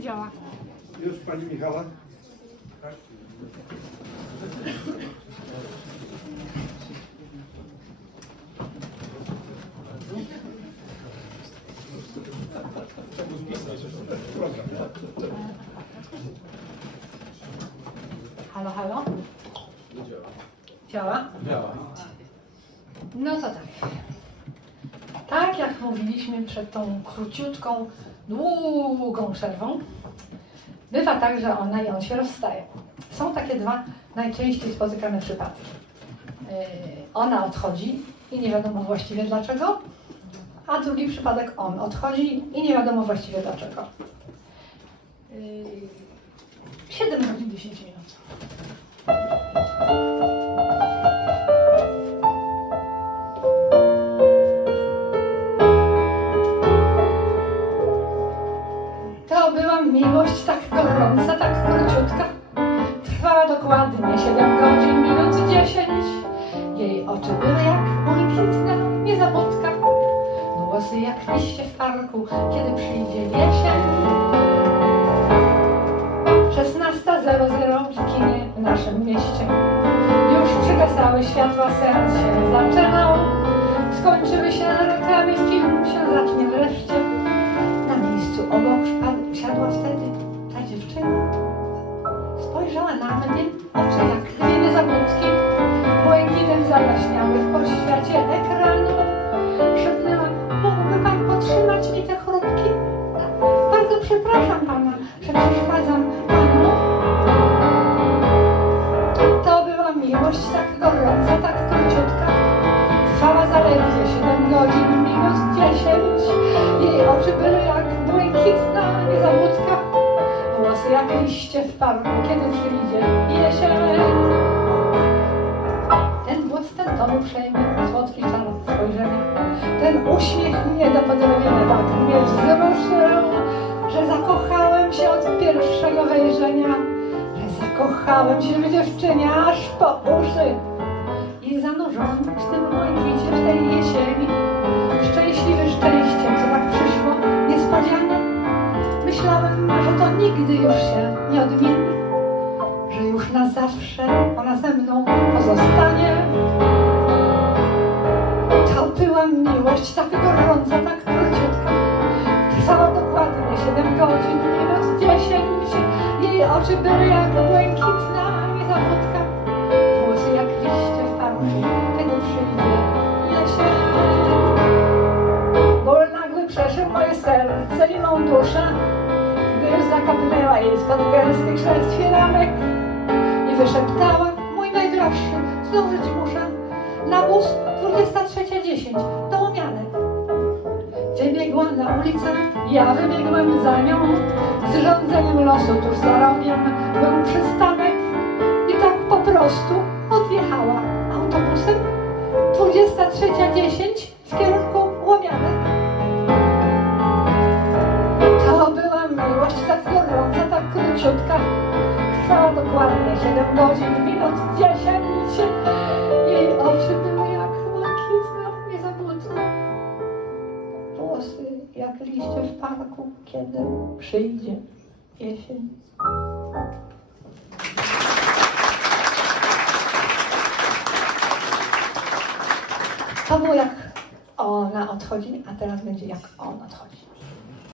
działa. Już pani Michała? Halo, halo? Działa? Działa. No to tak. Tak jak mówiliśmy przed tą króciutką, długą przerwą, bywa tak, że ona i on się rozstają. Są takie dwa najczęściej spotykane przypadki. Yy, Ona odchodzi i nie wiadomo właściwie dlaczego, a drugi przypadek on odchodzi i nie wiadomo właściwie dlaczego. Yy, 7 godzin 10 minut. Była miłość tak gorąca, tak króciutka. Trwała dokładnie 7 godzin, minut 10. Jej oczy były jak błękitna niezabudka. Głosy jak liście w parku, kiedy przyjdzie jesień. 16.00 w kinie w naszym mieście. Już przygasały światła, seans się zaczynał. Zajaśniały w poświacie ekranu. Szepnęła, mógłby pan podtrzymać mi te chrupki? Bardzo przepraszam pana, że przeszkadzam panu. To była miłość tak gorąca, tak króciutka. Trwała zaledwie 7 godzin, minus 10. Jej oczy były jak błękitna niezabudka. Włosy jak liście w parku, kiedy przyjdzie jesień. Ton uprzejmy, słodki czar spojrzenia. Ten uśmiech mnie do podrobienia tak mnie wzruszył, że zakochałem się od pierwszego wejrzenia. Że zakochałem się w dziewczynie aż po uszy. I zanurzony w tym błękicie, w tej jesieni, szczęśliwy szczęściem, co tak przyszło niespodzianie. Myślałem, że to nigdy już się nie odmieni, że już na zawsze ona ze mną pozostanie. Miłość tak gorąca, tak króciutka. Trwała dokładnie 7 godzin, minut 10. Jej oczy były jak błękitna niezabudka. Włosy jak liście w parku, kiedy przyjdzie jesień. Ból nagły przeszył moje serce i mą duszę, gdy już zakapnęła jej spod gęstych szerstw filanek i wyszeptała, mój najdroższy, zdążyć muszę, na bus 23.10 do Łomianek. Wybiegła na ulicę, ja wybiegłem za nią, z rządzeniem losu tuż za rogiem był przystanek i tak po prostu odjechała autobusem 23.10 w kierunku Łomianek. To była miłość tak gorąca, tak króciutka. Trwała dokładnie 7 godzin, minut 10. jak liście w parku, kiedy przyjdzie jesień. To było jak ona odchodzi, a teraz będzie jak on odchodzi.